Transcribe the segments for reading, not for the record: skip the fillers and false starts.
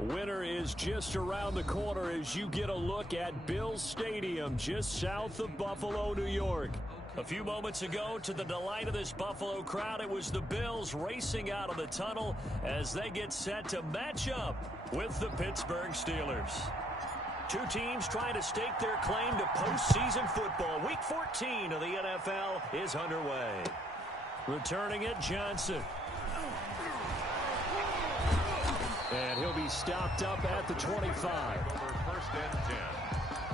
Winter is just around the corner as you get a look at Bills Stadium just south of Buffalo, New York. A few moments ago, to the delight of this Buffalo crowd, it was the Bills racing out of the tunnel as they get set to match up with the Pittsburgh Steelers. Two teams trying to stake their claim to postseason football. Week 14 of the NFL is underway. Returning it, Johnson. And he'll be stopped up at the 25. First and 10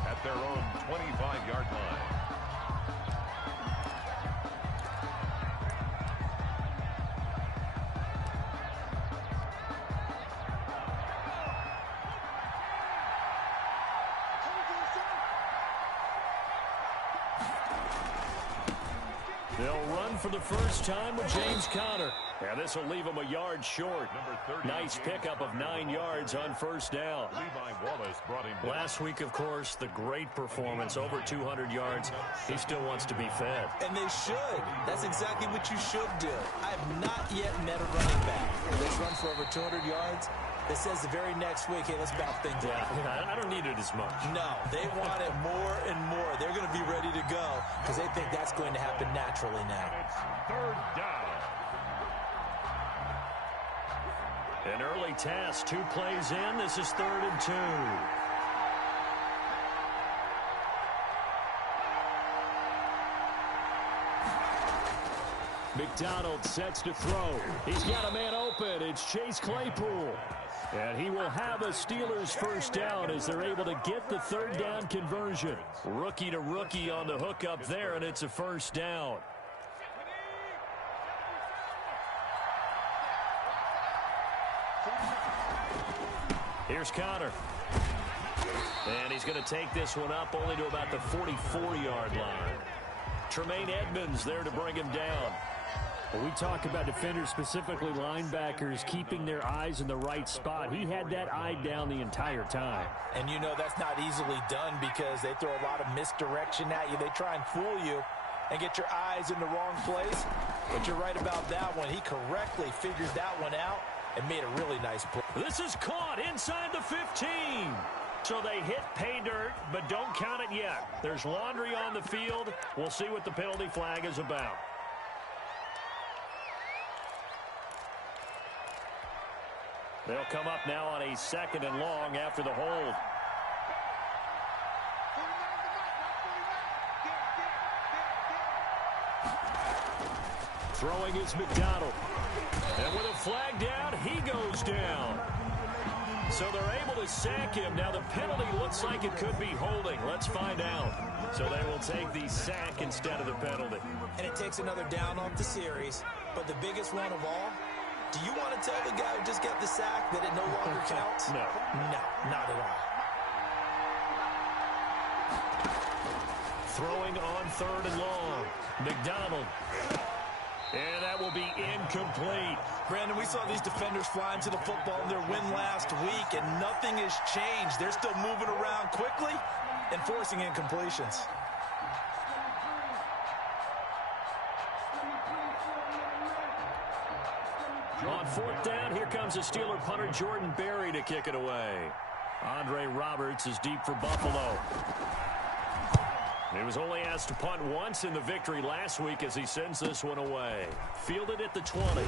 at their own 25-yard line. They'll run for the first time with James Conner. And this will leave him a yard short. Nice pickup of 9 yards on first down. Last week, of course, the great performance, over 200 yards. He still wants to be fed. And they should. That's exactly what you should do. I have not yet met a running back that's run for over 200 yards. It says the very next week, hey, let's bounce things out. Yeah, I don't need it as much. No, they want it more and more. They're going to be ready to go because they think that's going to happen naturally now. It's third down. An early task, 2 plays in. This is 3rd and 2. McDonald sets to throw. He's got a man open. It's Chase Claypool. And he will have a Steelers first down as they're able to get the 3rd down conversion. Rookie to rookie on the hookup there, and it's a first down. Here's Conner. And he's going to take this one up only to about the 44-yard line. Tremaine Edmonds there to bring him down. Well, we talk about defenders, specifically linebackers, keeping their eyes in the right spot. He had that eye down the entire time. And you know that's not easily done because they throw a lot of misdirection at you. They try and fool you and get your eyes in the wrong place. But you're right about that one. He correctly figured that one out and made a really nice play. This is caught inside the 15. So they hit pay dirt, but don't count it yet. There's laundry on the field. We'll see what the penalty flag is about. They'll come up now on a 2nd and long after the hold. Throwing is McDonald. And with a flag down, he goes down. So they're able to sack him. Now the penalty looks like it could be holding. Let's find out. So they will take the sack instead of the penalty. And it takes another down off the series. But the biggest one of all, do you want to tell the guy who just got the sack that it no longer counts? No. No, not at all. Throwing on 3rd and long. McDonald. And that will be incomplete. Brandon, we saw these defenders fly into the football in their win last week, and nothing has changed. They're still moving around quickly and forcing incompletions. On 4th down, here comes a Steeler punter, Jordan Berry, to kick it away. Andre Roberts is deep for Buffalo. He was only asked to punt once in the victory last week as he sends this one away. Fielded at the 20.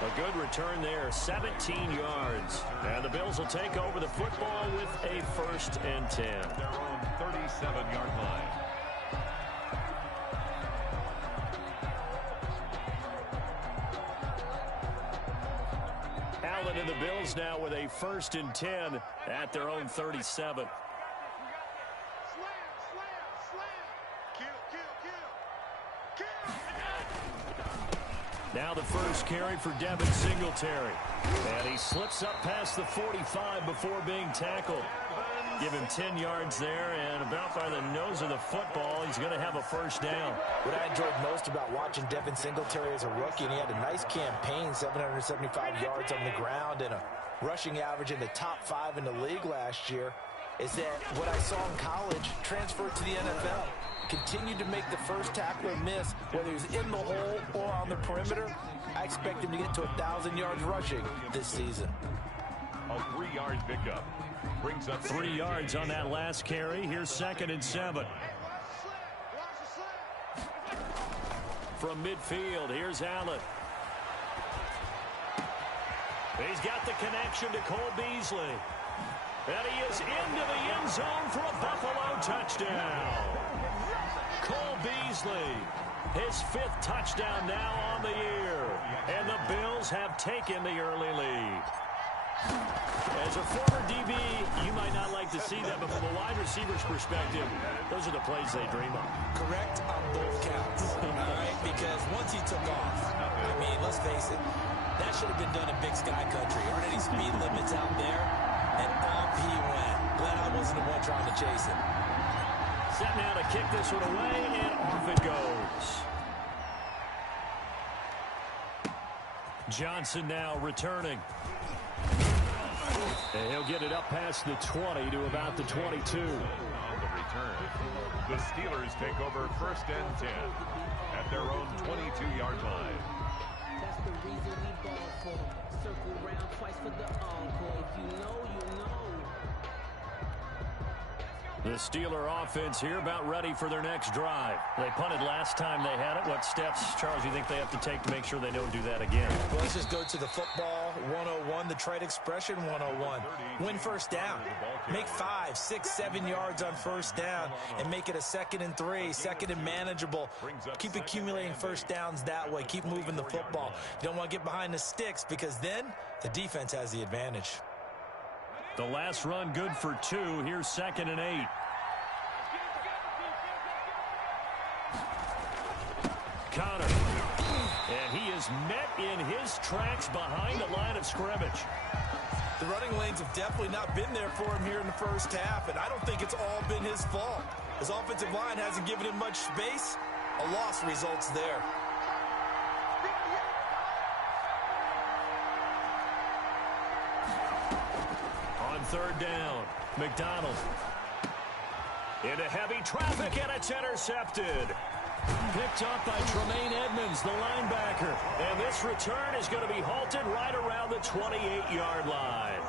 A good return there, 17 yards. And the Bills will take over the football with a 1st and 10. Their own 37-yard line. Allen and the Bills now with a 1st and 10 at their own 37. Now the first carry for Devin Singletary. And he slips up past the 45 before being tackled. Give him 10 yards there, and about by the nose of the football, he's going to have a first down. What I enjoyed most about watching Devin Singletary as a rookie, and he had a nice campaign, 775 yards on the ground and a rushing average in the top 5 in the league last year. is that what I saw in college transferred to the NFL. Continued to make the first tackler miss, whether he's in the hole or on the perimeter. I expect him to get to 1,000 yards rushing this season. A 3-yard pickup. Brings up 3 yards on that last carry. Here's 2nd and 7. From midfield, here's Allen. He's got the connection to Cole Beasley. And he is into the end zone for a Buffalo touchdown. Cole Beasley, his 5th touchdown now on the year. And the Bills have taken the early lead. As a former DB, you might not like to see that, but from a wide receiver's perspective, those are the plays they dream of. Correct on both counts, all right? Because once he took off, I mean, let's face it, that should have been done in Big Sky Country. Aren't any speed limits out there? And off he went. Glad I wasn't the one trying to chase him. Set now to kick this one away, and off it goes. Johnson now returning. And he'll get it up past the 20 to about the 22. on the return. The Steelers take over 1st and 10 at their own 22-yard line. That's the reason we ball for. Circle round twice for the encore. If you know, you know. The Steeler offense here about ready for their next drive. They punted last time they had it. What steps, Charles, you think they have to take to make sure they don't do that again? Well, let's just go to the football 101, the trade expression 101. Win first down. Make 5, 6, 7 yards on first down and make it a 2nd and 3, 2nd and manageable. Keep accumulating first downs that way. Keep moving the football. You don't want to get behind the sticks because then the defense has the advantage. The last run good for 2. Here's 2nd and 8. Connor. And he is met in his tracks behind the line of scrimmage. The running lanes have definitely not been there for him here in the first half, and I don't think it's all been his fault. His offensive line hasn't given him much space. A loss results there. On 3rd down, McDonald. Into heavy traffic, and it's intercepted. Picked up by Tremaine Edmonds, the linebacker. And this return is going to be halted right around the 28-yard line.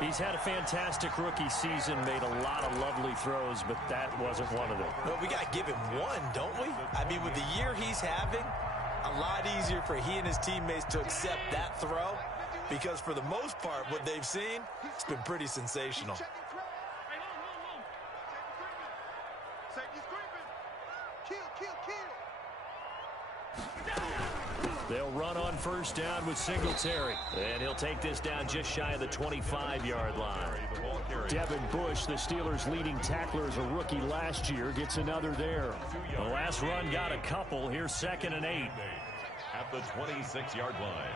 He's had a fantastic rookie season, made a lot of lovely throws, but that wasn't one of them. Well, we got to give him one, don't we? I mean, with the year he's having, a lot easier for he and his teammates to accept that throw because for the most part, what they've seen, it's been pretty sensational. They'll run on first down with Singletary. And he'll take this down just shy of the 25-yard line. Devin Bush, the Steelers' leading tackler as a rookie last year, gets another there. The last run got a couple. Here's 2nd and 8. At the 26-yard line.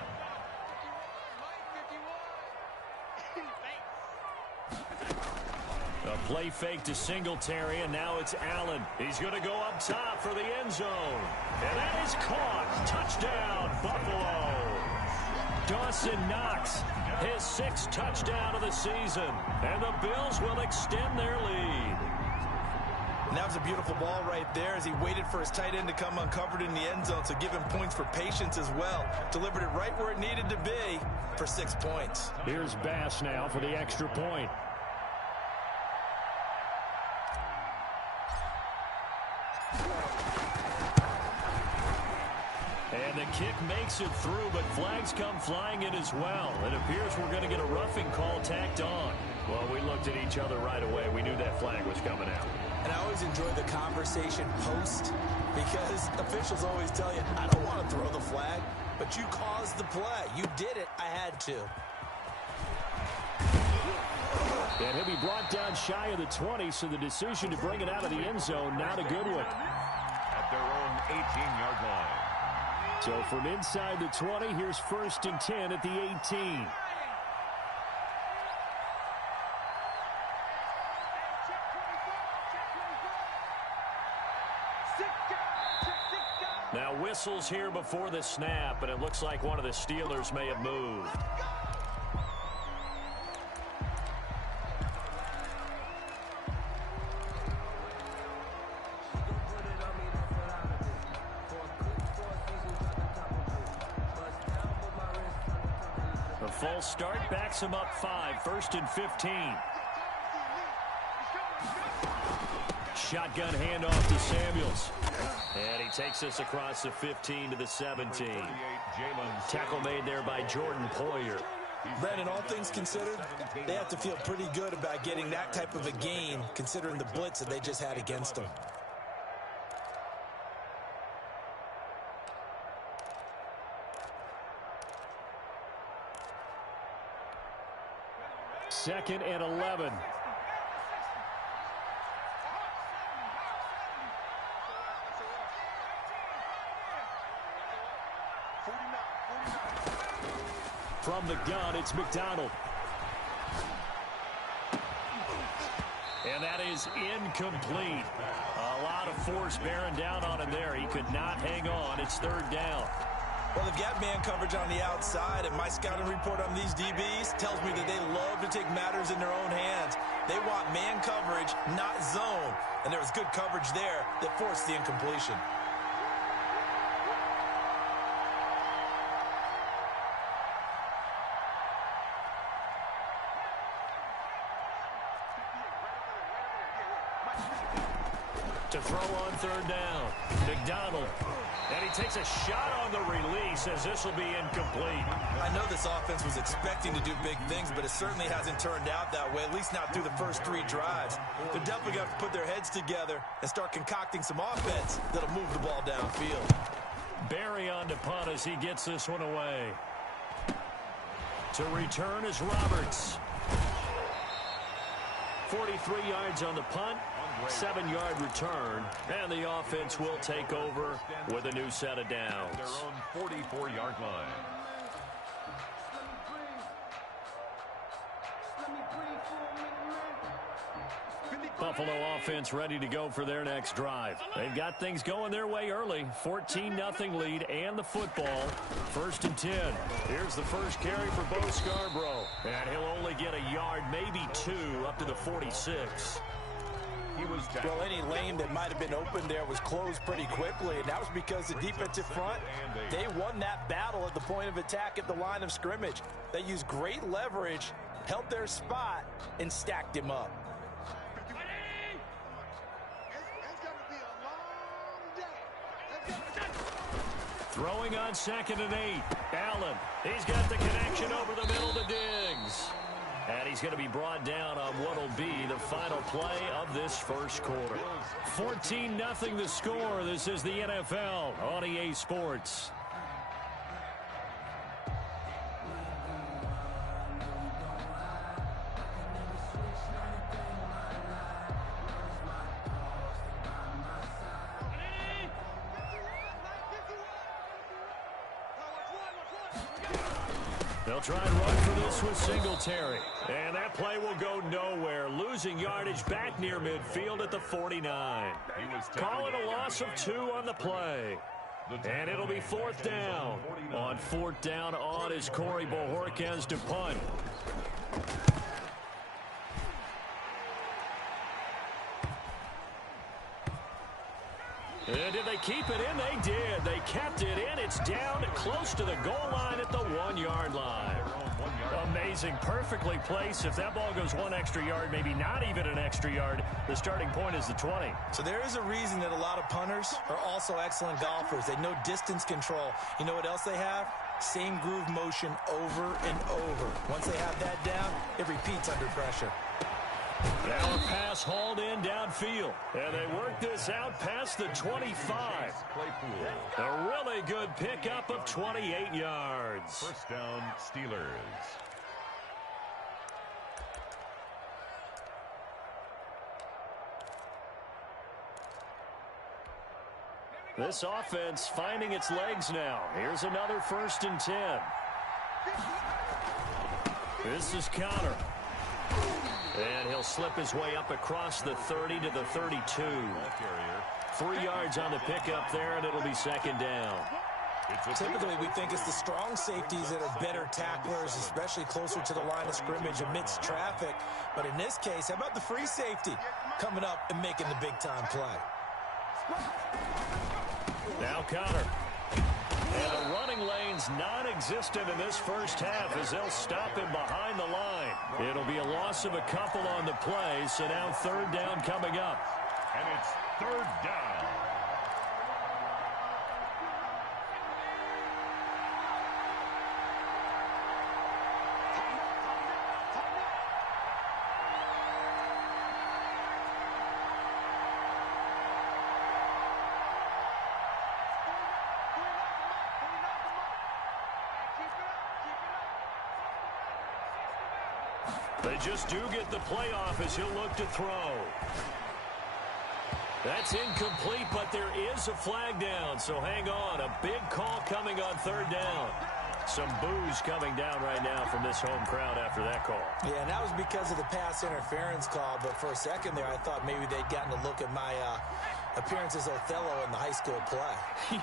A play fake to Singletary, and now it's Allen. He's going to go up top for the end zone. And that is caught. Touchdown, Buffalo. Dawson Knox, his 6th touchdown of the season. And the Bills will extend their lead. And that was a beautiful ball right there as he waited for his tight end to come uncovered in the end zone, so give him points for patience as well. Delivered it right where it needed to be for 6 points. Here's Bass now for the extra point. And the kick makes it through, but flags come flying in as well. It appears we're going to get a roughing call tacked on. Well, we looked at each other right away. We knew that flag was coming out. And I always enjoy the conversation post because officials always tell you, I don't want to throw the flag, but you caused the play. You did it. I had to. And he'll be brought down shy of the 20, so the decision to bring it out of the end zone, not a good one. At their own 18-yard line. So from inside the 20, here's 1st and 10 at the 18. Now whistles here before the snap, and it looks like one of the Steelers may have moved. A false start backs him up 5, 1st and 15. Shotgun handoff to Samuels. And he takes this across the 15 to the 17. Tackle made there by Jordan Poyer. Brandon, all things considered, they have to feel pretty good about getting that type of a gain, considering the blitz that they just had against them. Second and 11. From the gun, it's McDonald. And that is incomplete. A lot of force bearing down on him there. He could not hang on. It's 3rd down. Well, they've got man coverage on the outside, and my scouting report on these DBs tells me that they love to take matters in their own hands. They want man coverage, not zone. And there was good coverage there that forced the incompletion. To throw on 3rd down. McDonald. And he takes a shot on the release as this will be incomplete. I know this offense was expecting to do big things, but it certainly hasn't turned out that way, at least not through the first 3 drives. They're definitely going to have to put their heads together and start concocting some offense that'll move the ball downfield. Barry on to punt as he gets this one away. To return is Roberts. 43 yards on the punt, 7-yard return, and the offense will take over with a new set of downs. Their own 44-yard line. Buffalo offense ready to go for their next drive. They've got things going their way early. 14-0 lead and the football. 1st and 10. Here's the first carry for Bo Scarborough. And he'll only get a yard, maybe 2, up to the 46. Well, any lane that might have been open there was closed pretty quickly, and that was because the defensive front, they won that battle at the point of attack at the line of scrimmage. They used great leverage, held their spot, and stacked him up. Throwing on 2nd and 8. Allen. He's got the connection over the middle to Diggs. And he's going to be brought down on what will be the final play of this first quarter. 14-0 the score. This is the NFL on EA Sports. They'll try and run for this with Singletary. And that play will go nowhere. Losing yardage back near midfield at the 49. Calling a loss of 2 on the play. And it'll be 4th down. On 4th down on is Corey Bojorquez to punt. And did they keep it in? They did. They kept it in. It's down close to the goal line at the 1-yard line. Amazing. Perfectly placed. If that ball goes 1 extra yard, maybe not even an extra yard, the starting point is the 20. So there is a reason that a lot of punters are also excellent golfers. They know distance control. You know what else they have? Same groove motion over and over. Once they have that down, it repeats under pressure. Now a pass hauled in downfield. And they work this out past the 25. A really good pickup of 28 yards. First down, Steelers. This offense finding its legs now. Here's another 1st and 10. This is Connor. And he'll slip his way up across the 30 to the 32. 3 yards on the pickup there, and it'll be 2nd down. Typically, we think it's the strong safeties that are better tacklers, especially closer to the line of scrimmage amidst traffic. But in this case, how about the free safety coming up and making the big-time play? Now Connor. And the running lane's non-existent in this first half as they'll stop him behind the line. It'll be a loss of a couple on the play, so now third down coming up. And it's third down. They just do get the playoff as he'll look to throw. That's incomplete, but there is a flag down, so hang on. A big call coming on third down. Some boos coming down right now from this home crowd after that call. Yeah, and that was because of the pass interference call, but for a second there I thought maybe they'd gotten a look at my appearance as Othello in the high school play.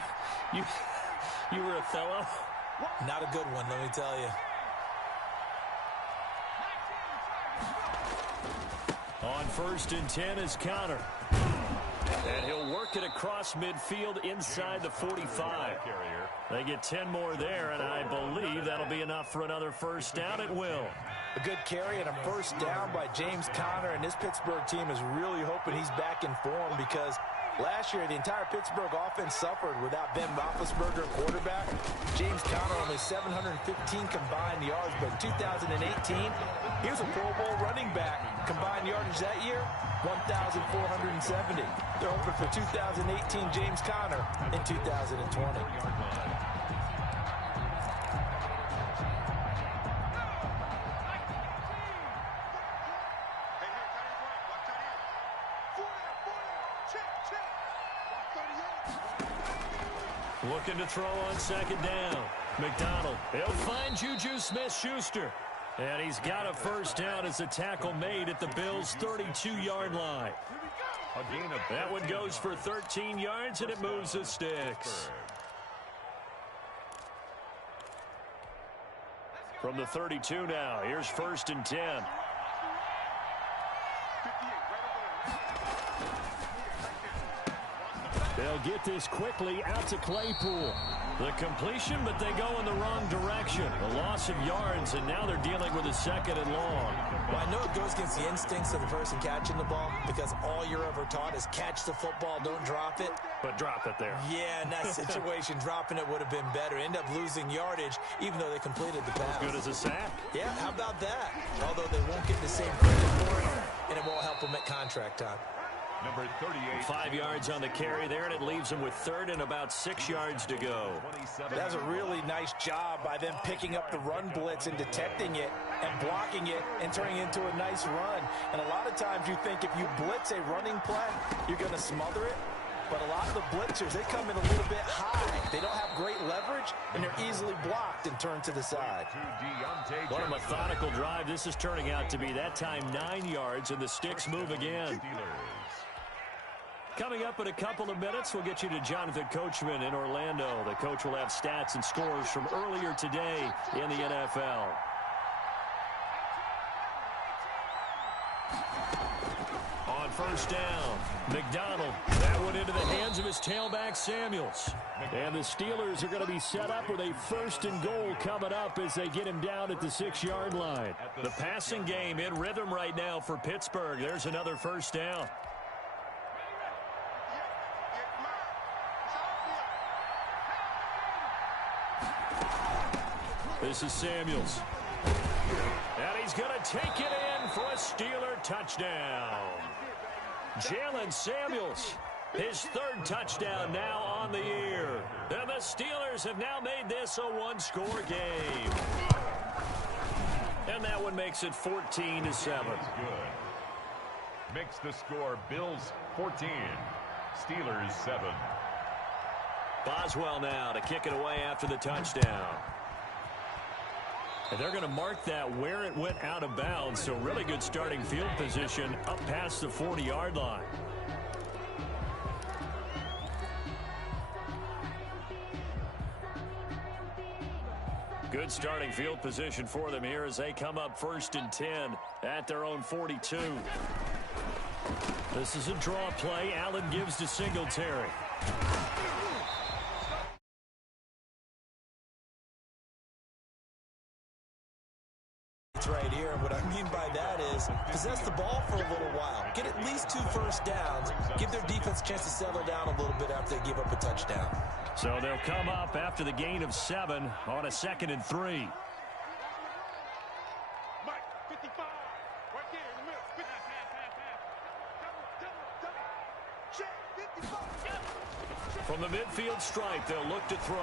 You were Othello? Not a good one, let me tell you. On 1st and 10 is Connor. And he'll work it across midfield inside the 45. They get 10 more there, and I believe that'll be enough for another first down. It will. A good carry and a first down by James Conner, and this Pittsburgh team is really hoping he's back in form because last year the entire Pittsburgh offense suffered without Ben Roethlisberger, quarterback. James Conner only 715 combined yards, but in 2018 he was a Pro Bowl running back. Combined yardage that year, 1,470. They're hoping for 2018 James Conner in 2020. Looking to throw on second down. McDonald. He'll find Juju Smith-Schuster. And he's got a first down as a tackle made at the Bills' 32-yard line. That one goes for 13 yards, and it moves the sticks. From the 32 now, here's 1st and 10. They'll get this quickly out to Claypool. The completion, but they go in the wrong direction. A loss of yards, and now they're dealing with a second and long. Well, I know it goes against the instincts of the person catching the ball because all you're ever taught is catch the football, don't drop it. But drop it there. Yeah, in that situation, dropping it would have been better. End up losing yardage, even though they completed the pass. As good as a sack? Yeah, how about that? Although they won't get the same credit for it, and it won't help them at contract time. Number 38. 5 yards on the carry there, and it leaves them with third and about 6 yards to go. That's a really nice job by them picking up the run blitz and detecting it and blocking it and turning it into a nice run. And a lot of times you think if you blitz a running play, you're going to smother it. But a lot of the blitzers, they come in a little bit high. They don't have great leverage, and they're easily blocked and turned to the side. What a methodical drive this is turning out to be. That time 9 yards, and the sticks move again. Coming up in a couple of minutes, we'll get you to Jonathan Coachman in Orlando. The coach will have stats and scores from earlier today in the NFL. On 1st down, McDonald. That one into the hands of his tailback, Samuels. And the Steelers are going to be set up with a 1st and goal coming up as they get him down at the 6-yard line. The passing game in rhythm right now for Pittsburgh. There's another first down. This is Samuels. And he's going to take it in for a Steeler touchdown. Jalen Samuels, his 3rd touchdown now on the year. And the Steelers have now made this a 1-score game. And that one makes it 14-7. Makes the score Bills 14, Steelers 7. Boswell now to kick it away after the touchdown. And they're going to mark that where it went out of bounds, so really good starting field position up past the 40-yard line. Good starting field position for them here as they come up 1st and 10 at their own 42. This is a draw play. Allen gives to Singletary. defense right here. And what I mean by that is possess the ball for a little while. Get at least 2 first downs. Give their defense a chance to settle down a little bit after they give up a touchdown. So they'll come up after the gain of 7 on a 2nd and 3. From the midfield stripe, they'll look to throw.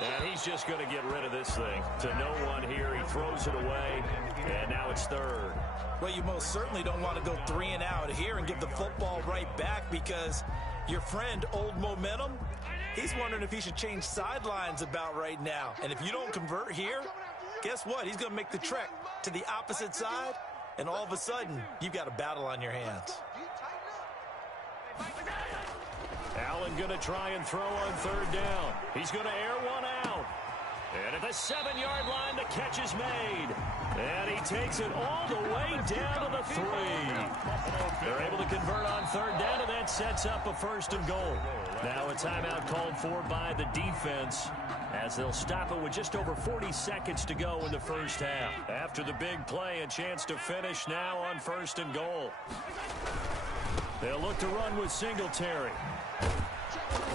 And he's just going to get rid of this thing. To no one here, he throws it away, and now it's 3rd. Well, you most certainly don't want to go 3 and out here and give the football right back, because your friend, Old Momentum, he's wondering if he should change sidelines about right now. And if you don't convert here, guess what? He's going to make the trek to the opposite side, and all of a sudden, you've got a battle on your hands. Allen going to try and throw on 3rd down. He's going to air one out. And at the 7-yard line, the catch is made. And he takes it all the way down to the 3. They're able to convert on 3rd down, and that sets up a 1st and goal. Now a timeout called for by the defense, as they'll stop it with just over 40 seconds to go in the first half. After the big play, a chance to finish now on 1st and goal. They'll look to run with Singletary.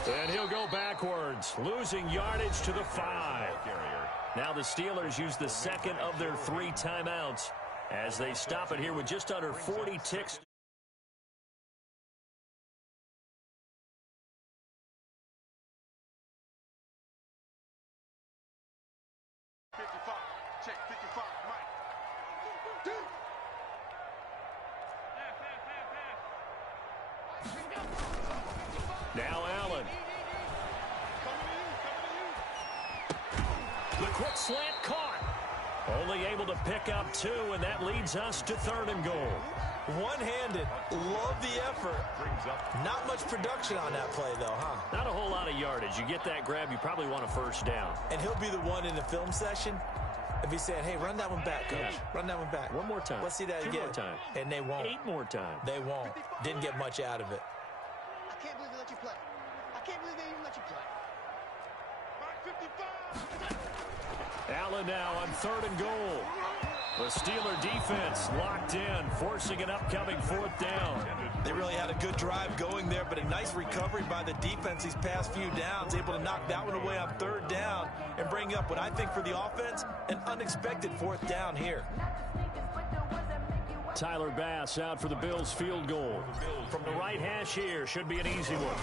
And he'll go backwards, losing yardage to the 5. Now the Steelers use the 2nd of their 3 timeouts as they stop it here with just under 40 ticks. Now Allen. The quick slant caught. Only able to pick up 2, and that leads us to 3rd and goal. One-handed. Love the effort. Not much production on that play, though, huh? Not a whole lot of yardage. You get that grab, you probably want a 1st down. And he'll be the one in the film session if he's saying, hey, run that one back, coach. Yeah. Run that one back. One more time. Let's see that 2 again. more times. And they won't. 8 more times. They won't. Didn't get much out of it. I can't believe they let you play. I can't believe they even let you play. Allen now on 3rd and goal. The Steeler defense locked in, forcing an upcoming 4th down. They really had a good drive going there, but a nice recovery by the defense these past few downs, able to knock that one away on 3rd down and bring up what I think for the offense, an unexpected 4th down here. Tyler Bass out for the Bills field goal. From the right hash here, should be an easy one.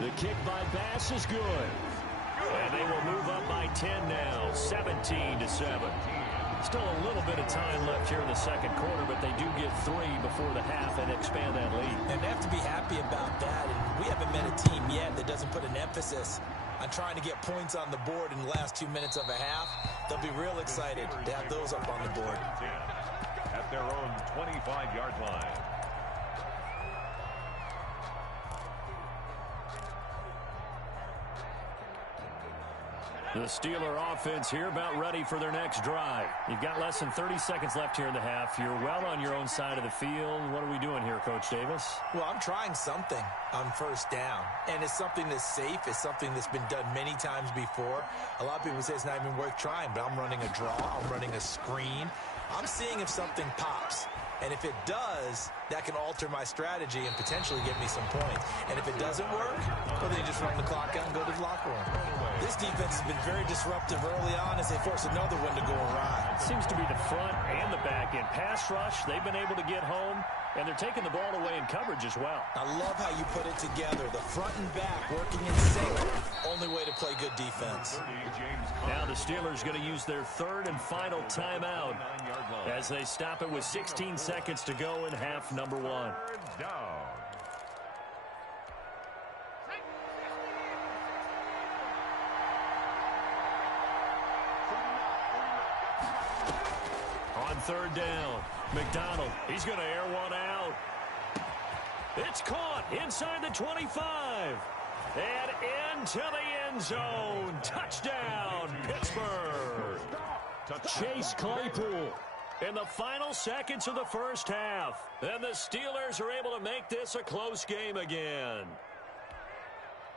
The kick by Bass is good. And they will move up by 10 now, 17-7. Still a little bit of time left here in the 2nd quarter, but they do get 3 before the half and expand that lead. And they have to be happy about that. And we haven't met a team yet that doesn't put an emphasis on trying to get points on the board in the last 2 minutes of a half. They'll be real excited to have those up on the board. At their own 25-yard line. The Steeler offense here about ready for their next drive. You've got less than 30 seconds left here in the half. You're well on your own side of the field. What are we doing here, Coach Davis? Well, I'm trying something on 1st down, and it's something that's safe. It's something that's been done many times before. A lot of people say it's not even worth trying, but I'm running a draw. I'm running a screen. I'm seeing if something pops. And if it does, that can alter my strategy and potentially get me some points. And if it doesn't work, well, then you just run the clock out and go to the locker room. This defense has been very disruptive early on as they force another one to go awry. It seems to be the front and the back end. Pass rush, they've been able to get home, and they're taking the ball away in coverage as well. I love how you put it together. The front and back working in sync. Only way to play good defense. Now the Steelers going to use their 3rd and final timeout as they stop it with 16 seconds to go in half number 1. On 3rd down, McDonald, he's going to air one out. It's caught inside the 25. And into the end zone. Touchdown, Pittsburgh. Chase Claypool in the final seconds of the first half. And the Steelers are able to make this a close game again.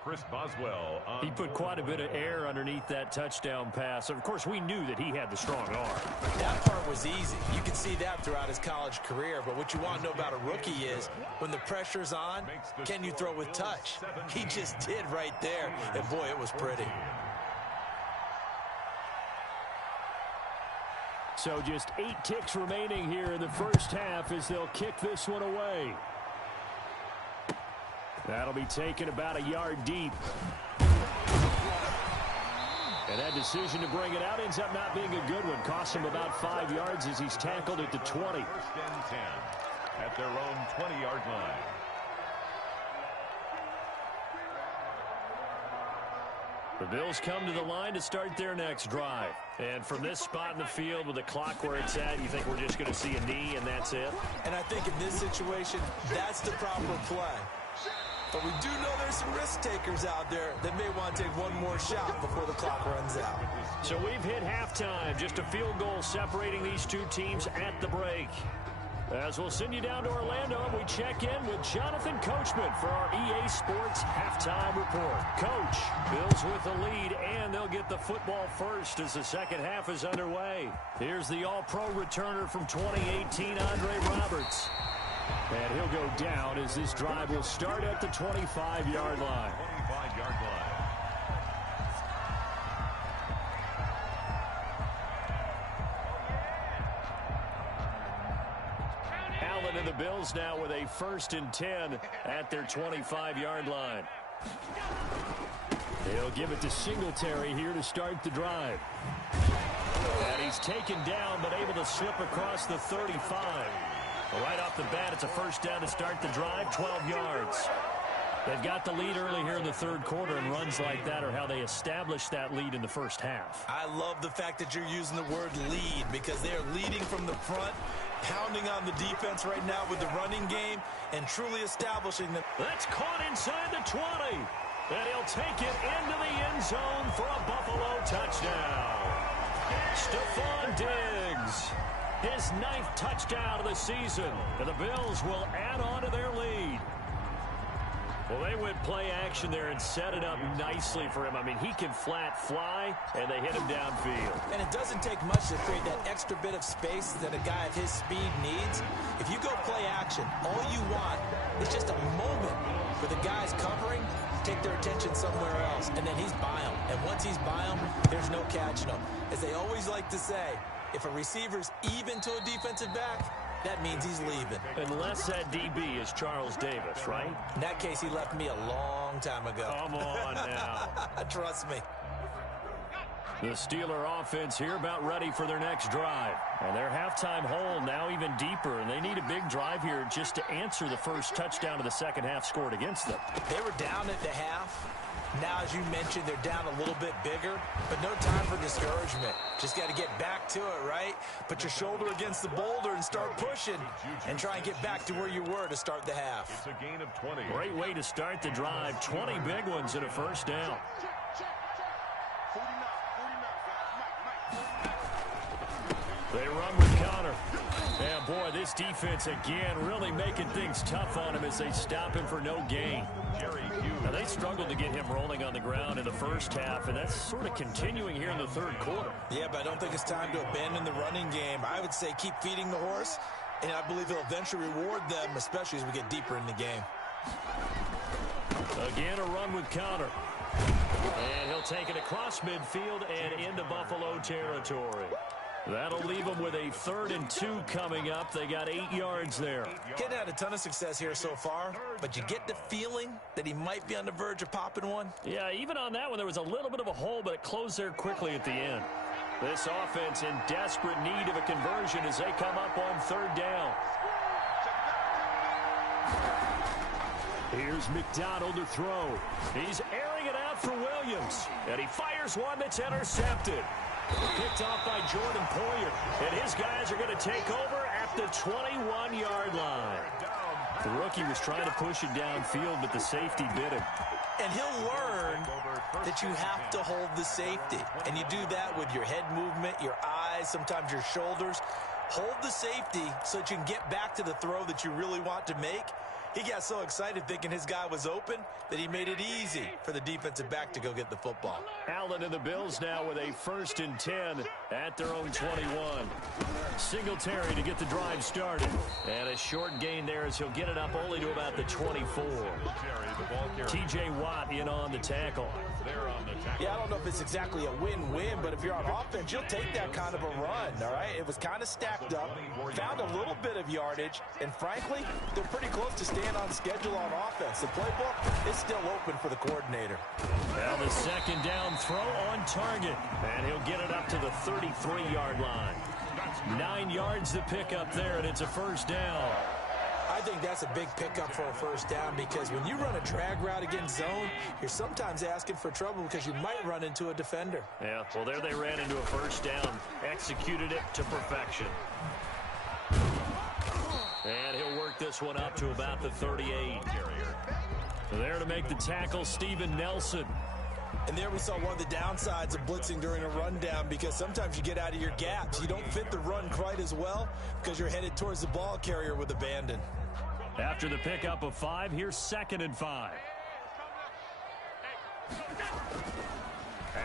Chris Boswell. He put quite a bit of air underneath that touchdown pass. Of course, we knew that he had the strong arm. That part was easy. You can see that throughout his college career. But what you want to know about a rookie is when the pressure's on, can you throw with touch? He just did right there. And, boy, it was pretty. So just 8 ticks remaining here in the first half as they'll kick this one away. That'll be taken about a yard deep. And that decision to bring it out ends up not being a good one. Costs him about 5 yards as he's tackled at the 20. First and 10 at their own 20-yard line. The Bills come to the line to start their next drive. And from this spot in the field with the clock where it's at, you think we're just going to see a knee and that's it? And I think in this situation, that's the proper play. But we do know there's some risk takers out there that may want to take one more shot before the clock runs out. So we've hit halftime. Just a field goal separating these two teams at the break. As we'll send you down to Orlando, and we check in with Jonathan Coachman for our EA Sports Halftime Report. Coach, Bills with the lead, and they'll get the football first as the second half is underway. Here's the All-Pro returner from 2018, Andre Roberts. And he'll go down as this drive will start at the 25-yard line. 25-yard line. Allen and the Bills now with a 1st and 10 at their 25-yard line. They'll give it to Singletary here to start the drive. And he's taken down but able to slip across the 35. Right off the bat, it's a 1st down to start the drive, 12 yards. They've got the lead early here in the 3rd quarter, and runs like that are how they establish that lead in the first half. I love the fact that you're using the word lead because they're leading from the front, pounding on the defense right now with the running game, and truly establishing them. That's caught inside the 20. And he'll take it into the end zone for a Buffalo touchdown. Stephon Diggs. His 9th touchdown of the season. And the Bills will add on to their lead. Well, they went play action there and set it up nicely for him. I mean, he can flat fly, and they hit him downfield. And it doesn't take much to create that extra bit of space that a guy of his speed needs. If you go play action, all you want is just a moment where the guy's covering, take their attention somewhere else, and then he's by him. And once he's by him, there's no catching him. As they always like to say, if a receiver's even to a defensive back, that means he's leaving. Unless that DB is Charles Davis, right? In that case, he left me a long time ago. Come on now. Trust me. The Steeler offense here about ready for their next drive. And their halftime hole now even deeper, and they need a big drive here just to answer the first touchdown of the second half scored against them. They were down at the half. Now, as you mentioned, they're down a little bit bigger, but no time for discouragement. Just got to get back to it, right? Put your shoulder against the boulder and start pushing and try and get back to where you were to start the half. It's a gain of 20. Great way to start the drive. 20 big ones and a 1st down. They run with Connor. Yeah, boy, this defense again really making things tough on him as they stop him for no gain. Now, they struggled to get him rolling on the ground in the first half, and that's sort of continuing here in the 3rd quarter. Yeah, but I don't think it's time to abandon the running game. I would say keep feeding the horse, and I believe he'll eventually reward them, especially as we get deeper in the game. Again, a run with Connor. And he'll take it across midfield and into Buffalo territory. That'll leave them with a 3rd and 2 coming up. They got 8 yards there. Getting had a ton of success here so far, but you get the feeling that he might be on the verge of popping one. Yeah, even on that one, there was a little bit of a hole, but it closed there quickly at the end. This offense in desperate need of a conversion as they come up on 3rd down. Here's McDonald to throw. He's airing it out for Williams, and he fires one that's intercepted. Picked off by Jordan Poyer, and his guys are going to take over at the 21-yard line. The rookie was trying to push it downfield, but the safety bit him. And he'll learn that you have to hold the safety. And you do that with your head movement, your eyes, sometimes your shoulders. Hold the safety so that you can get back to the throw that you really want to make. He got so excited thinking his guy was open that he made it easy for the defensive back to go get the football. Allen and the Bills now with a 1st and 10 at their own 21. Singletary to get the drive started. And a short gain there as he'll get it up only to about the 24. T.J. Watt in on the tackle. Yeah, I don't know if it's exactly a win-win, but if you're on offense, you'll take that kind of a run, all right? It was kind of stacked up, found a little bit of yardage, and frankly, they're pretty close to staying on schedule on offense. The playbook is still open for the coordinator. Now the 2nd down throw on target, and he'll get it up to the 33-yard line. 9 yards to pick up there, and it's a 1st down. I think that's a big pickup for a 1st down because when you run a drag route against zone, you're sometimes asking for trouble because you might run into a defender. Yeah, well, there they ran into a 1st down, executed it to perfection. And he'll work this one up to about the 38. There to make the tackle, Steven Nelson. And there we saw one of the downsides of blitzing during a rundown because sometimes you get out of your gaps. You don't fit the run quite as well because you're headed towards the ball carrier with abandon. After the pickup of 5, here's 2nd and 5.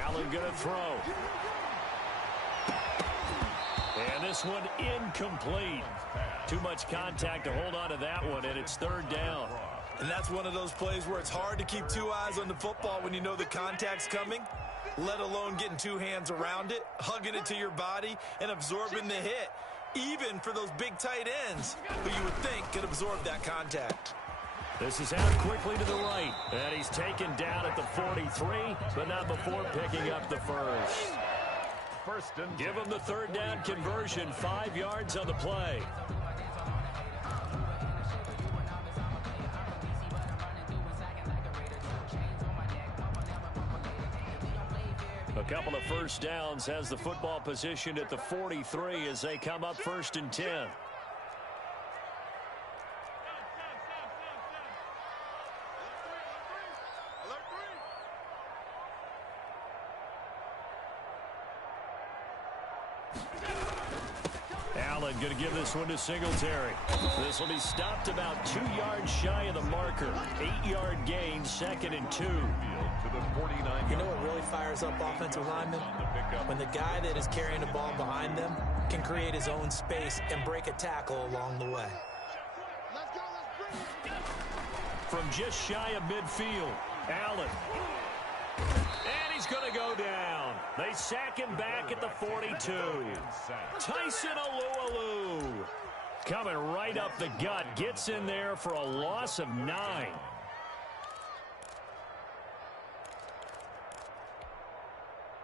Allen going to throw. And this one incomplete. Too much contact to hold on to that one, and it's 3rd down. And that's one of those plays where it's hard to keep 2 eyes on the football when you know the contact's coming, let alone getting 2 hands around it, hugging it to your body, and absorbing the hit, even for those big tight ends who you would think could absorb that contact. This is out quickly to the right, and he's taken down at the 43, but not before picking up the 1st. Give him the 3rd down conversion, 5 yards on the play. A couple of 1st downs has the football positioned at the 43 as they come up 1st and 10. Allen going to give this one to Singletary. This will be stopped about 2 yards shy of the marker. 8-yard gain, 2nd and 2. You know what really fires up offensive linemen? When the guy that is carrying the ball behind them can create his own space and break a tackle along the way. From just shy of midfield, Allen. And he's going to go down. They sack him back at the 42. Tyson Alualu coming right up the gut. Gets in there for a loss of 9.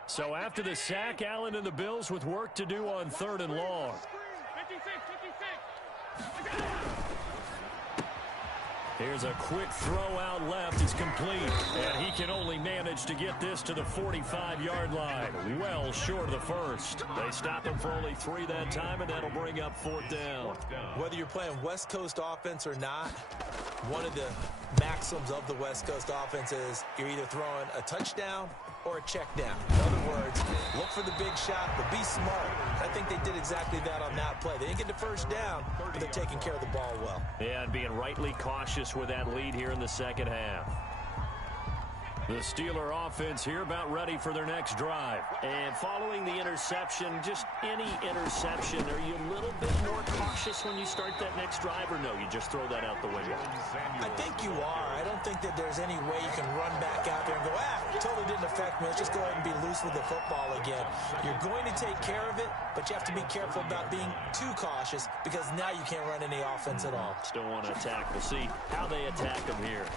So after the sack, Allen and the Bills with work to do on 3rd and long. Here's a quick throw out left. It's complete. And he can only manage to get this to the 45-yard line. Well short of the 1st. They stop him for only 3 that time, and that'll bring up 4th down. Whether you're playing West Coast offense or not, one of the maxims of the West Coast offense is you're either throwing a touchdown or a check down. In other words, look for the big shot, but be smart. I think they did exactly that on that play. They didn't get the 1st down, but they're taking care of the ball well. Yeah, and being rightly cautious with that lead here in the 2nd half. The Steeler offense here about ready for their next drive. And following the interception, just any interception, are you a little bit more cautious when you start that next drive, or no, you just throw that out the window? I think you are. I don't think that there's any way you can run back out there and go, totally didn't affect me. Let's just go ahead and be loose with the football again. You're going to take care of it, but you have to be careful about being too cautious because now you can't run any offense at all. Still want to attack. We'll see how they attack them here.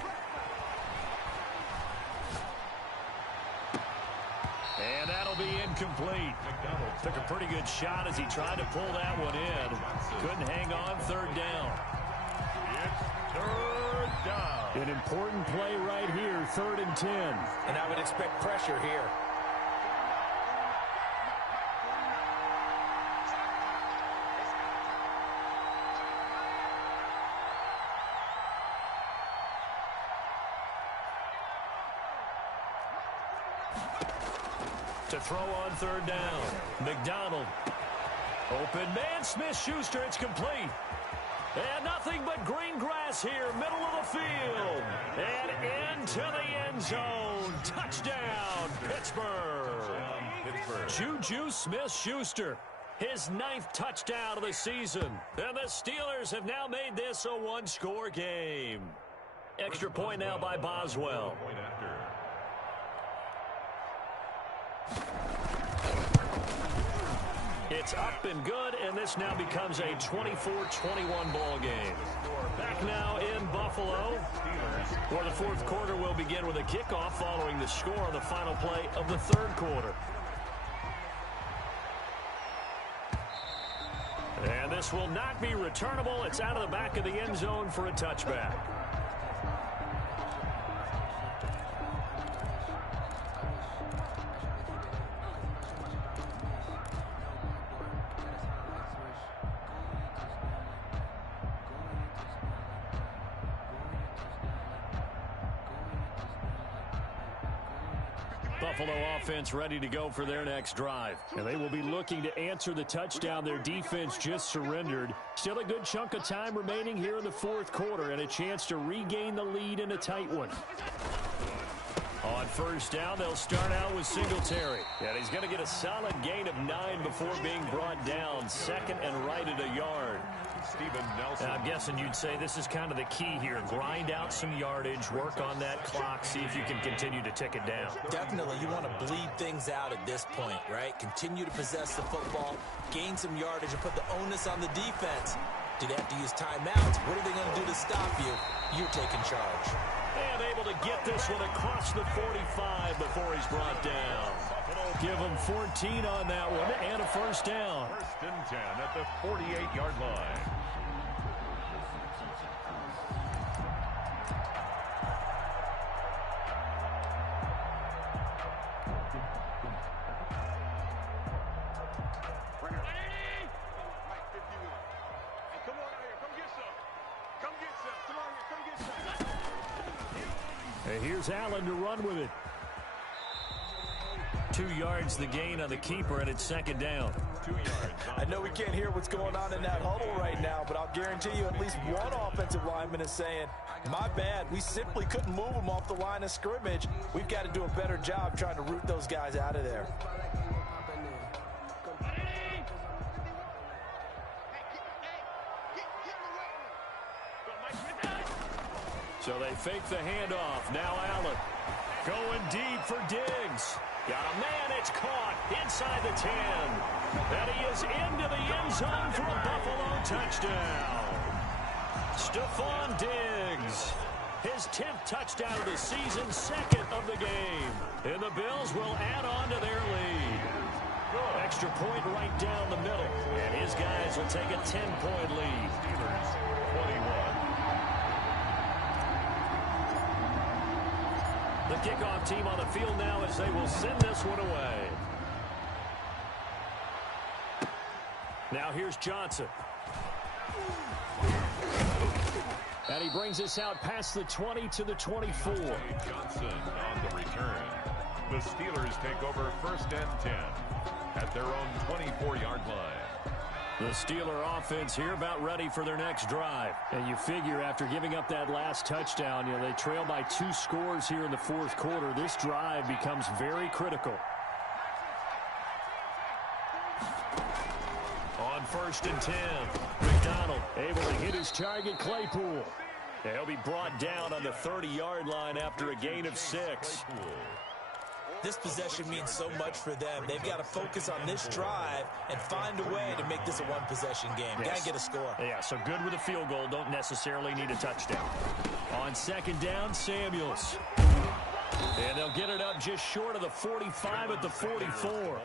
And that'll be incomplete. Took a pretty good shot as he tried to pull that one in. Couldn't hang on. 3rd down. It's 3rd down. An important play right here. 3rd and 10. And I would expect pressure here. To throw on 3rd down. McDonald. Open man. Smith-Schuster. It's complete. And nothing but green grass here, middle of the field. And into the end zone. Touchdown, Pittsburgh. Juju Smith-Schuster, his 9th touchdown of the season. And the Steelers have now made this a one-score game. Extra point now by Boswell. It's up and good, and this now becomes a 24-21 ball game. Back now in Buffalo, where the fourth quarter will begin with a kickoff following the score on the final play of the third quarter. And this will not be returnable. It's out of the back of the end zone for a touchback. Buffalo offense ready to go for their next drive. And they will be looking to answer the touchdown their defense just surrendered. Still a good chunk of time remaining here in the fourth quarter and a chance to regain the lead in a tight one. On first down, they'll start out with Singletary. And he's going to get a solid gain of 9 before being brought down. Second and right at a yard. And I'm guessing you'd say this is kind of the key here. Grind out some yardage, work on that clock, see if you can continue to tick it down. Definitely, you want to bleed things out at this point, right? Continue to possess the football, gain some yardage, and put the onus on the defense. Do they have to use timeouts? What are they going to do to stop you? You're taking charge. And able to get this one across the 45 before he's brought down. Give him 14 on that one and a first down. First and 10 at the 48-yard line. And here's Allen to run with it. 2 yards the gain on the keeper, and it's second down. 2 yards. I know we can't hear what's going on in that huddle right now, but I'll guarantee you at least one offensive lineman is saying, my bad, we simply couldn't move them off the line of scrimmage. We've got to do a better job trying to root those guys out of there. So they fake the handoff. Now Allen going deep for Diggs. Got a man, it's caught inside the 10. And he is into the end zone for a Buffalo touchdown. Stephon Diggs, his 10th touchdown of the season, 2nd of the game. And the Bills will add on to their lead. Extra point right down the middle. And his guys will take a 10-point lead. Steelers 21. The kickoff team on the field now as they will send this one away. Now here's Johnson. And he brings us out past the 20 to the 24. Johnson on the return. The Steelers take over first and 10 at their own 24-yard line. The Steeler offense here about ready for their next drive. And you figure after giving up that last touchdown, they trail by 2 scores here in the fourth quarter. This drive becomes very critical. On first and 10, McDonald able to hit his target, Claypool. And he'll be brought down on the 30-yard line after a gain of 6. This possession means so much for them. They've got to focus on this drive and find a way to make this a one-possession game. Yes. Got to get a score. Yeah, so good with a field goal. Don't necessarily need a touchdown. On second down, Samuels. And they'll get it up just short of the 45 at the 44.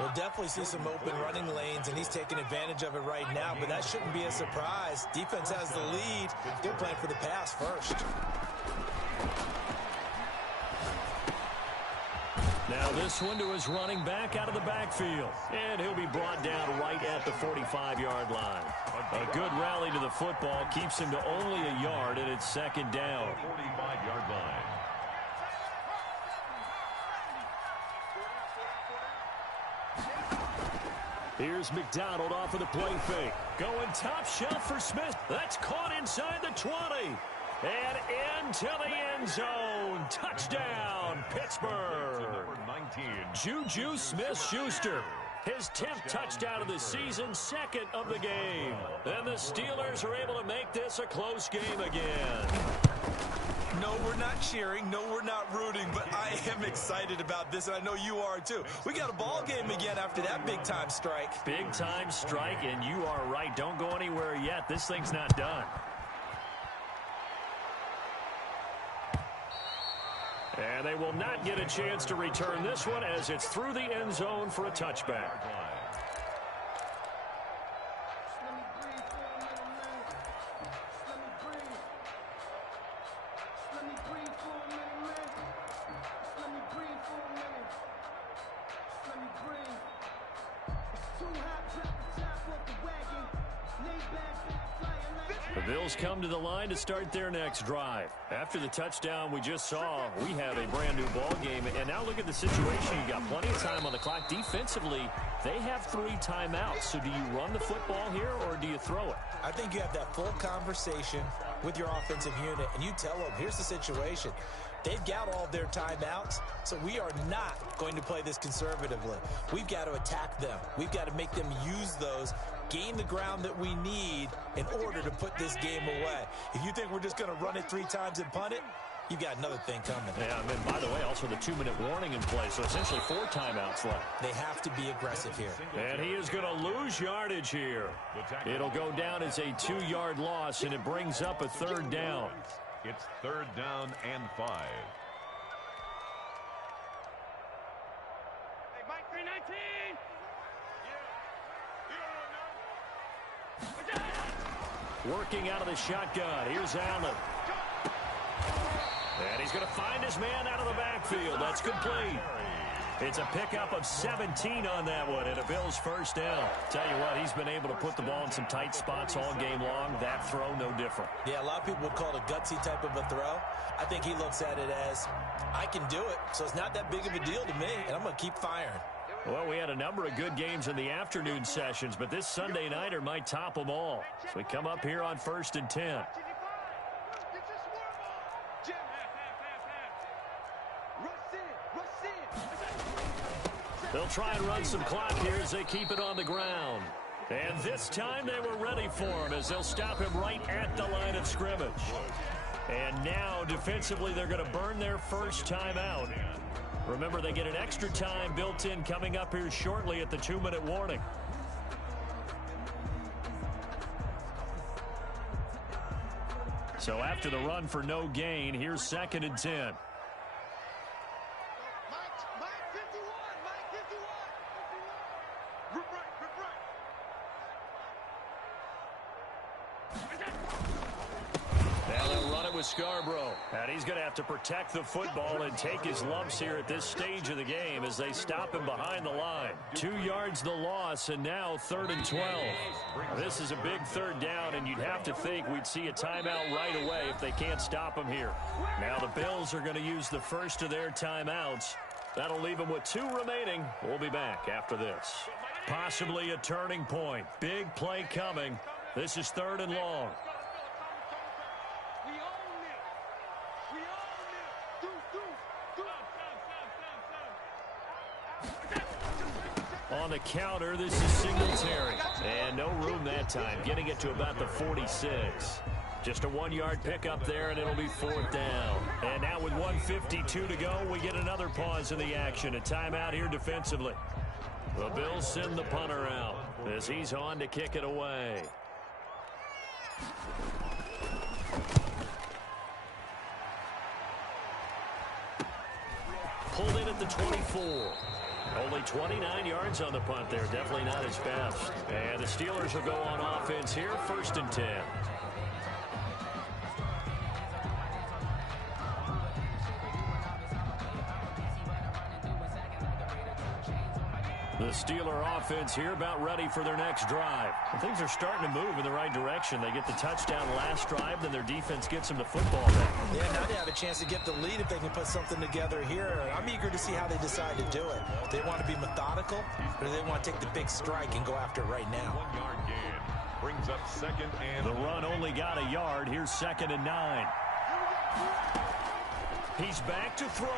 We'll definitely see some open running lanes, and he's taking advantage of it right now, but that shouldn't be a surprise. Defense has the lead. They're playing for the pass first. Now this one to his running back out of the backfield. And he'll be brought down right at the 45-yard line. A good rally to the football keeps him to only a yard, and it's second down. 45-yard line. Here's McDonald off of the play fake. Going top shelf for Smith. That's caught inside the 20. And into the end zone. Touchdown, Pittsburgh. Juju Smith-Schuster. His 10th touchdown of the season, second of the game. And the Steelers are able to make this a close game again. No, we're not cheering. No, we're not rooting. But I am excited about this, and I know you are too. We got a ball game again after that big-time strike. Big-time strike, and you are right. Don't go anywhere yet. This thing's not done. And they will not get a chance to return this one as it's through the end zone for a touchback. The Bills come to the line to start their next drive. After the touchdown we just saw, we have a brand new ball game. And now look at the situation. You got plenty of time on the clock. Defensively, they have 3 timeouts. So do you run the football here or do you throw it? I think you have that full conversation with your offensive unit, and you tell them, here's the situation. They've got all of their timeouts, so we are not going to play this conservatively. We've got to attack them. We've got to make them use those, gain the ground that we need in order to put this game away. If you think we're just going to run it 3 times and punt it, you've got another thing coming. Yeah, and then, by the way, also the 2-minute warning in play, so essentially 4 timeouts left. They have to be aggressive here. And he is going to lose yardage here. It'll go down as a 2-yard loss, and it brings up a 3rd down. It's 3rd down and 5. Hey, Mike 319. Working out of the shotgun. Here's Allen. And he's going to find his man out of the backfield. That's complete. It's a pickup of 17 on that one, and a Bills first down. Tell you what, he's been able to put the ball in some tight spots all game long. That throw, no different. Yeah, a lot of people would call it a gutsy type of a throw. I think he looks at it as, I can do it, so it's not that big of a deal to me, and I'm going to keep firing. Well, we had a number of good games in the afternoon sessions, but this Sunday nighter might top them all. So we come up here on 1st and 10. They'll try and run some clock here as they keep it on the ground. And this time they were ready for him as they'll stop him right at the line of scrimmage. And now defensively they're going to burn their first timeout. Remember, they get an extra time built in coming up here shortly at the 2-minute warning. So after the run for no gain, here's 2nd and 10. Scarborough, and he's going to have to protect the football and take his lumps here at this stage of the game as they stop him behind the line. 2 yards the loss, and now 3rd and 12. This is a big 3rd down, and you'd have to think we'd see a timeout right away if they can't stop him here. Now the Bills are going to use the first of their timeouts. That'll leave them with 2 remaining. We'll be back after this. Possibly a turning point. Big play coming. This is 3rd and long. On the counter, this is Singletary. And no room that time, getting it to about the 46. Just a 1-yard pickup there, and it'll be 4th down. And now with 1:52 to go, we get another pause in the action. A timeout here defensively. The Bills send the punter out as he's on to kick it away. Pulled in at the 24. Only 29 yards on the punt there. Definitely not his best. And the Steelers will go on offense here, 1st and 10. The Steeler offense here about ready for their next drive. And things are starting to move in the right direction. They get the touchdown last drive, then their defense gets them the football back. Yeah, now they have a chance to get the lead if they can put something together here. I'm eager to see how they decide to do it. Do they want to be methodical, or do they want to take the big strike and go after it right now? 1 yard gain brings up second and... The run only got a yard. Here's 2nd and 9. He's back to throw.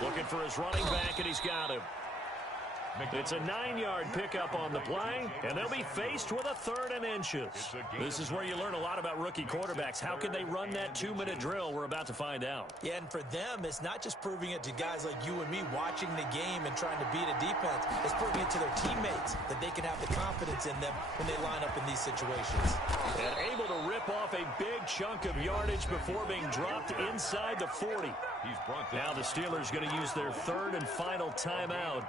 Looking for his running back, and he's got him. It's a 9-yard pickup on the play, and they'll be faced with a 3rd and inches. This is where you learn a lot about rookie quarterbacks. How can they run that 2-minute drill? We're about to find out. Yeah, and for them, it's not just proving it to guys like you and me watching the game and trying to beat a defense. It's proving it to their teammates that they can have the confidence in them when they line up in these situations. And able to rip off a big chunk of yardage before being dropped inside the 40. Now the Steelers going to use their 3rd and final timeout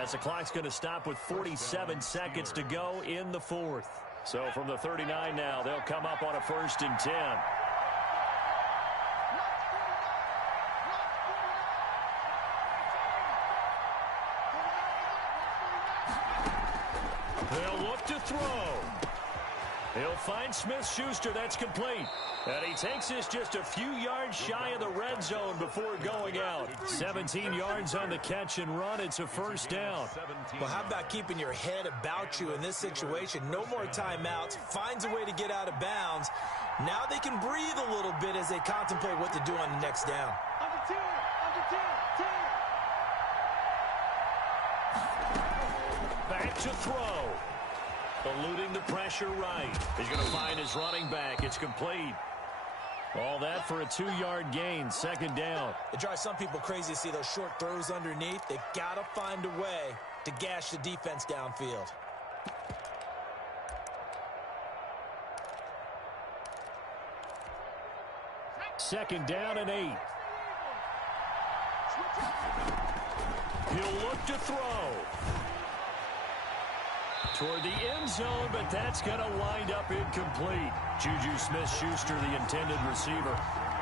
as the clock's going to stop with 47 seconds to go in the 4th. So from the 39 now, they'll come up on a 1st and 10. They'll look to throw. He'll find Smith-Schuster. That's complete. And he takes this just a few yards shy of the red zone before going out. 17 yards on the catch and run. It's a 1st down. Well, how about keeping your head about you in this situation? No more timeouts. Finds a way to get out of bounds. Now they can breathe a little bit as they contemplate what to do on the next down. Back to throw. Eluding the pressure right. He's going to find his running back. It's complete. All that for a 2-yard gain. 2nd down. It drives some people crazy to see those short throws underneath. They got to find a way to gash the defense downfield. Second down and 8. He'll look to throw toward the end zone, but that's going to wind up incomplete. Juju Smith-Schuster, the intended receiver,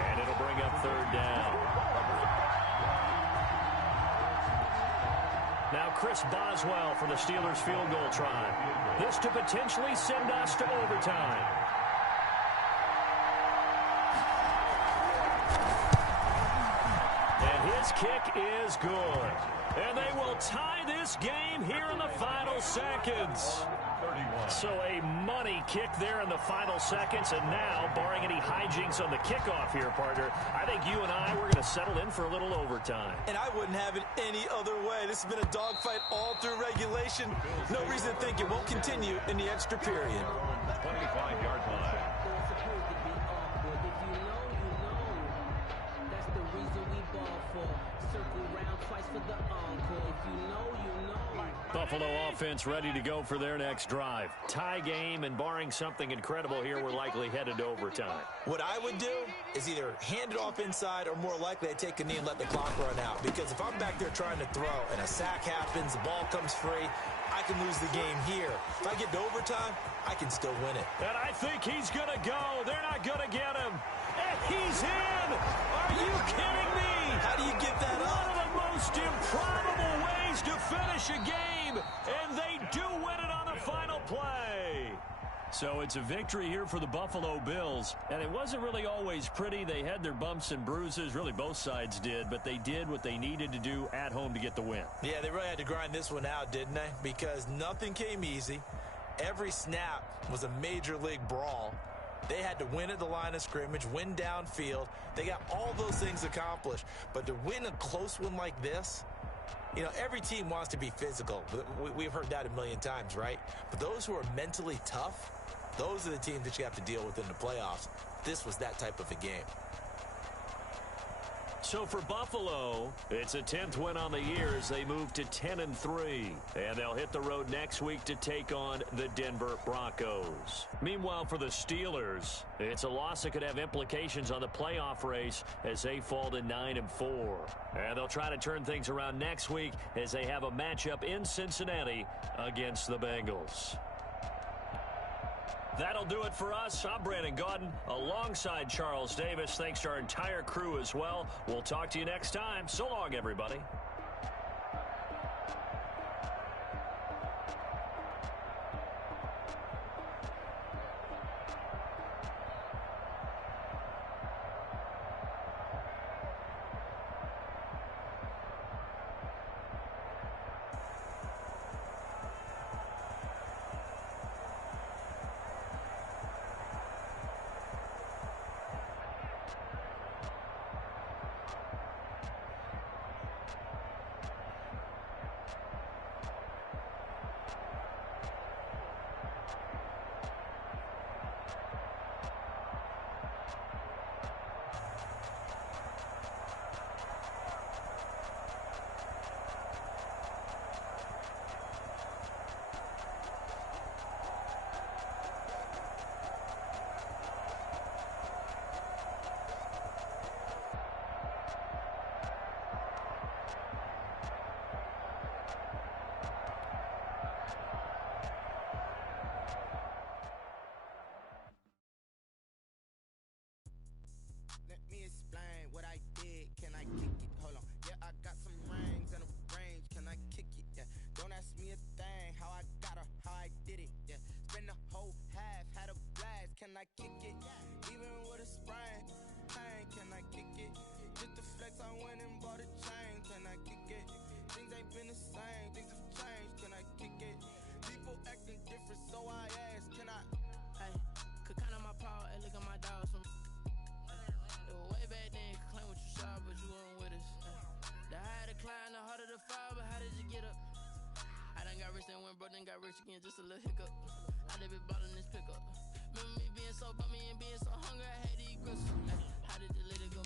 and it'll bring up 3rd down. Now Chris Boswell for the Steelers field goal try. This to potentially send us to overtime. And his kick is good. And they will tie this game here in the final seconds. So a money kick there in the final seconds. And now, barring any hijinks on the kickoff here, partner, I think you and I, we're going to settle in for a little overtime. And I wouldn't have it any other way. This has been a dogfight all through regulation. No reason to think it won't continue in the extra period. 25-yard line. Buffalo offense ready to go for their next drive. Tie game, and barring something incredible here, we're likely headed to overtime. What I would do is either hand it off inside or more likely I'd take a knee and let the clock run out. Because if I'm back there trying to throw and a sack happens, the ball comes free, I can lose the game here. If I get to overtime, I can still win it. And I think he's going to go. They're not going to get him. And he's in! Are you kidding me? How do you get that up? One of the most improbable ways to finish a game, and they do win it on the final play. So it's a victory here for the Buffalo Bills, and it wasn't really always pretty. They had their bumps and bruises, really both sides did, but they did what they needed to do at home to get the win. Yeah, they really had to grind this one out, didn't they? Because nothing came easy. Every snap was a major league brawl. They had to win at the line of scrimmage, win downfield. They got all those things accomplished. But to win a close one like this, you know, every team wants to be physical. We've heard that a million times, right? But those who are mentally tough, those are the teams that you have to deal with in the playoffs. This was that type of a game. So for Buffalo, it's a 10th win on the year as they move to 10-3. And they'll hit the road next week to take on the Denver Broncos. Meanwhile, for the Steelers, it's a loss that could have implications on the playoff race as they fall to 9-4. And they'll try to turn things around next week as they have a matchup in Cincinnati against the Bengals. That'll do it for us. I'm Brandon Gaudin alongside Charles Davis. Thanks to our entire crew as well. We'll talk to you next time. So long, everybody. I kick it? Hold on. Yeah, I got some rings and a range. Can I kick it? Yeah. Don't ask me a thing. How I got her, how I did it. Yeah. Spend the whole half, had a blast. Can I kick it? Even with a sprain. Pain, can I kick it? Just the flex, I went and bought a chain. Can I kick it? Things ain't been the same. Things have changed. Can I kick it? People acting different, so I ask. Can I? Hey, could count on my power and look at my dogs. Way back then, you could claim what you saw, but you weren't with us. The higher the climb, the harder the fall, but how did you get up? I done got rich, then went broke, then got rich again, just a little hiccup. I done been ballin' this pickup. Remember me being so bummy and being so hungry, I had to eat grits. How did the little go?